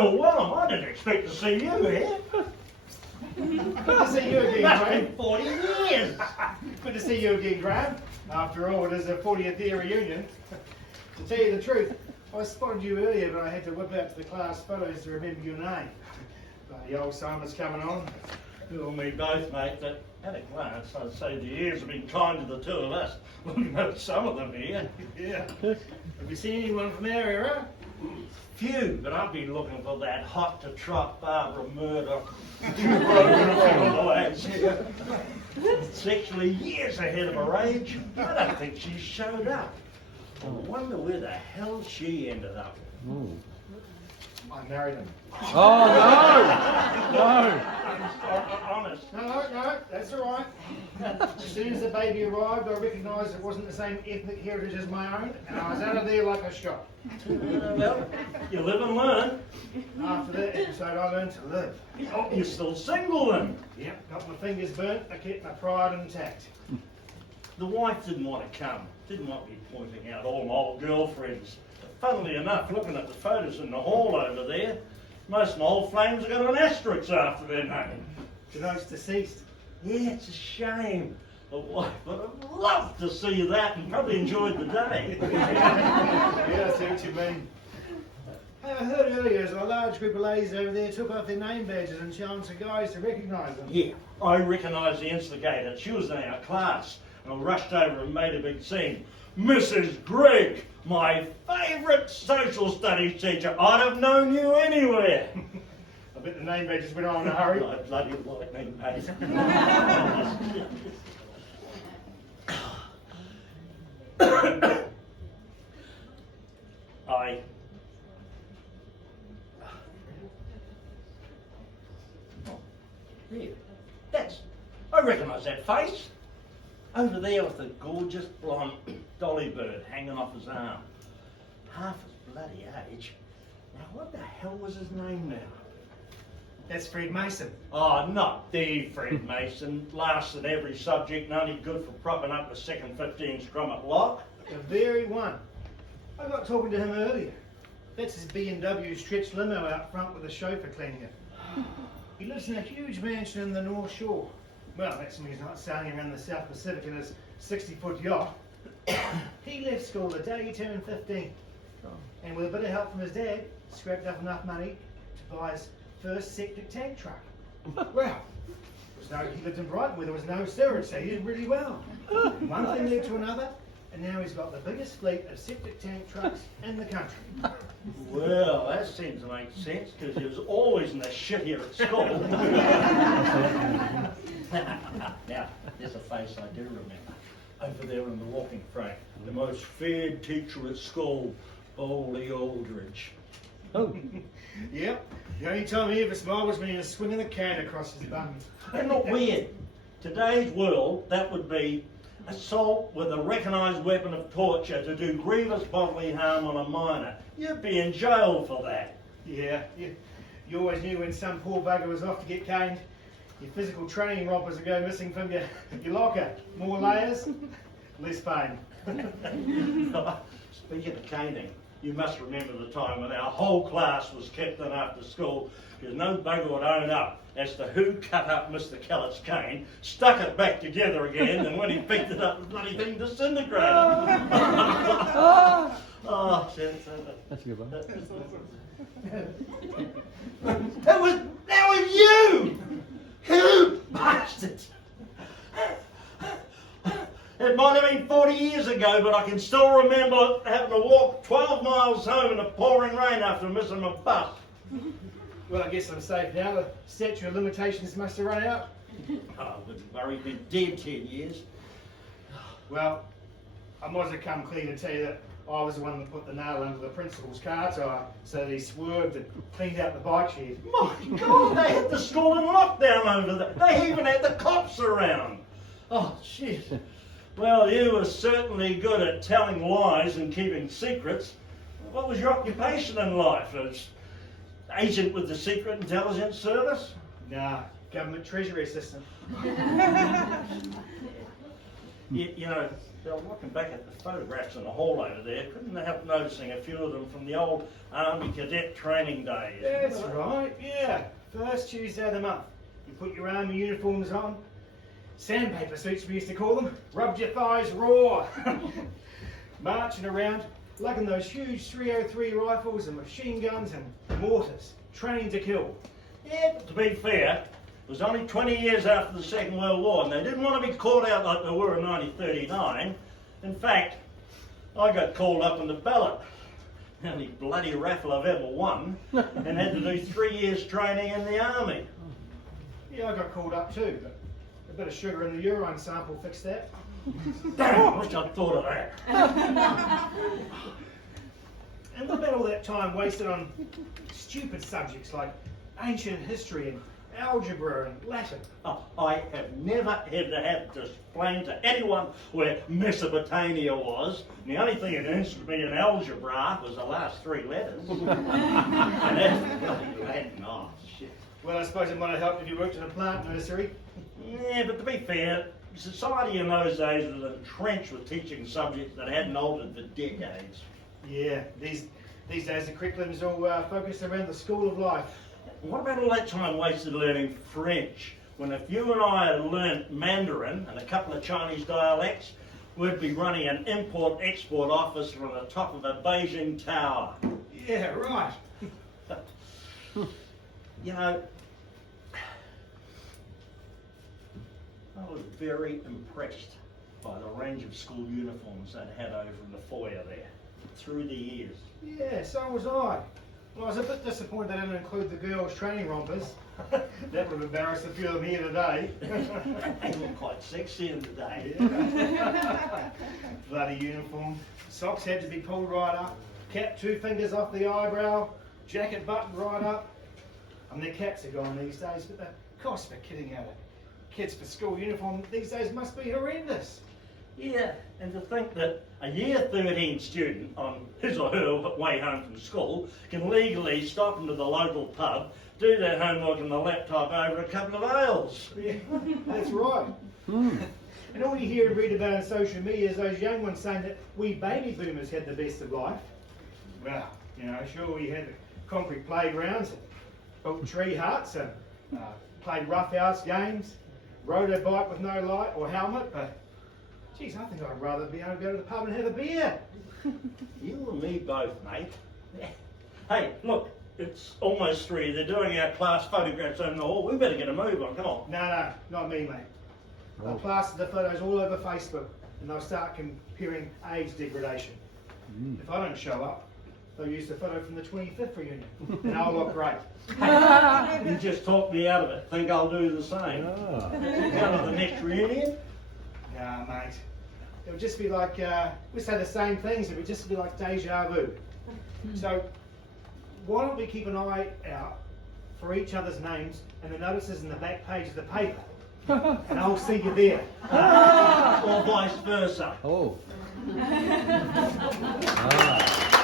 You're welcome. I didn't expect to see you here. Good to see you again, That's Graham. been 40 years. Good to see you again, Graham. After all, it is a 40th year reunion. To tell you the truth, I spotted you earlier, but I had to whip out to the class photos to remember your name. But the old summer's coming on. You and me both, mate, but at a glance, I'd say the years have been kind to the two of us. Looking at some of them here. Yeah. Have you seen anyone from our era? Few, but I've been looking for that hot to trot Barbara Murdoch. It's actually years ahead of her age. I don't think she showed up. I wonder where the hell she ended up. I married him. Oh, no! Honest. No, that's all right. As soon as the baby arrived, I recognised it wasn't the same ethnic heritage as my own, and I was out of there like a shot. Well, you live and learn. After that episode, I learned to live. Oh, you're still single then? Yep, got my fingers burnt, I kept my pride intact. The wife didn't want to come, didn't want me pointing out all my old girlfriends. Funnily enough, looking at the photos in the hall over there, most of my old flames have got an asterisk after their name. Tonight's deceased. Yeah, it's a shame. The wife would have loved to see that and probably enjoyed the day. Yeah, I see what you mean. Hey, I heard earlier as a large group of ladies over there took off their name badges and challenged the guys to recognise them. Yeah, I recognised the instigator. She was in our class. And I rushed over and made a big scene. Mrs. Gregg, my favourite social studies teacher. I'd have known you anywhere. I bet the name badges went on in a hurry. I bloody lightning, mate. I recognise that face. Over there with the gorgeous blonde dolly bird hanging off his arm. Half his bloody age. Now what the hell was his name now? That's Fred Mason. Oh, not the Fred Mason. Last in every subject and only good for propping up the second 15 scrum at lock. The very one. I got talking to him earlier. That's his B&W stretch limo out front with a chauffeur cleaning it. He lives in a huge mansion in the North Shore. Well, that's when he's not sailing around the South Pacific in his 60-foot yacht. He left school the day he turned 15. And with a bit of help from his dad, scraped up enough money to buy his first septic tank truck. Well, he lived in Brighton where there was no sewage, so he did really well. One thing led to another, and now he's got the biggest fleet of septic tank trucks in the country. Well, that seems to make sense because he was always in the shit here at school. Now, there's a face I do remember. Over there in the walking frame. The most feared teacher at school, Boldy Aldridge. Oh. Yep. The only time he ever smiled was when he was swinging the can across his bum. Isn't that weird? Today's world, that would be assault with a recognised weapon of torture to do grievous bodily harm on a minor. You'd be in jail for that. Yeah. You always knew when some poor bugger was off to get caned. Your physical training rompers would go missing from your locker. More layers, less pain. Speaking of caning, you must remember the time when our whole class was kept in after school because no bugger would own up as to who cut up Mr. Kellett's cane, stuck it back together again, and when he picked it up, the bloody thing disintegrated. That's a good one. That was you! You bastards! It might have been 40 years ago, but I can still remember having to walk 12 miles home in the pouring rain after missing my bus. Well, I guess I'm safe now. The statute of limitations must have run out. Oh, wouldn't worry, been dead 10 years. Well, I might have come clean to tell you that I was the one that put the nail under the principal's car tyre so that he swerved and cleaned out the bike shed. My God, they had the school in lockdown over there. They even had the cops around. Oh, shit. Well, you were certainly good at telling lies and keeping secrets. What was your occupation in life? As agent with the Secret Intelligence Service? Nah, government treasury assistant. You know, they were looking back at the photographs in the hall over there, couldn't help noticing a few of them from the old Army Cadet training days. That's right, yeah. First Tuesday of the month. You put your army uniforms on. Sandpaper suits, we used to call them. Rubbed your thighs raw. Marching around, lugging those huge 303 rifles and machine guns and mortars. Trained to kill. Yeah, but to be fair, it was only 20 years after the Second World War, and they didn't want to be called out like they were in 1939. In fact, I got called up in the ballot. The only bloody raffle I've ever won, and had to do 3 years training in the army. Yeah, I got called up too, but a bit of sugar in the urine sample fixed that. Damn, I wish I'd thought of that. And what about all that time wasted on stupid subjects like ancient history and algebra and Latin? Oh, I have never ever had to explain to anyone where Mesopotamia was. And the only thing that interested me in algebra was the last 3 letters. And that's bloody Latin. Oh, shit. Well, I suppose it might have helped if you worked in a plant nursery. Yeah, but to be fair, society in those days was entrenched with teaching subjects that hadn't altered for decades. Yeah, these days the curriculum's all focused around the school of life. What about all that time wasted learning French, when if you and I had learnt Mandarin and a couple of Chinese dialects, we'd be running an import-export office from the top of a Beijing tower. Yeah, right. You know, I was very impressed by the range of school uniforms they'd had over in the foyer there, through the years. Yeah, so was I. Well, I was a bit disappointed they didn't include the girls' training rompers. That would have embarrassed a few of them here today. They look quite sexy in the day. Bloody uniform. Socks had to be pulled right up. Cap 2 fingers off the eyebrow. Jacket buttoned right up. I mean, the caps are gone these days, but the cost for kitting out kids for school uniform these days must be horrendous. Yeah, and to think that a year 13 student on his or her way home from school can legally stop into the local pub, do their homework on the laptop over a couple of ales. Yeah, that's right. And all you hear and read about on social media is those young ones saying that we baby boomers had the best of life. Well, you know, sure, we had the concrete playgrounds, built tree huts, and played roughhouse games, rode a bike with no light or helmet, but geez, I think I'd rather be able to go to the pub and have a beer. You and me both, mate. Hey, look, it's almost 3. They're doing our class photographs over in the hall. We better get a move on, come on. No, not me, mate. They'll plaster the photos all over Facebook and they'll start comparing age degradation. If I don't show up, they'll use the photo from the 25th reunion and I'll look great. You just talked me out of it. Think I'll do the same. Come to the next reunion? Nah, mate. It would just be like, we say the same things, it would just be like deja vu. So, why don't we keep an eye out for each other's names and the notices in the back page of the paper? And I'll see you there. Or vice versa. Oh. Ah.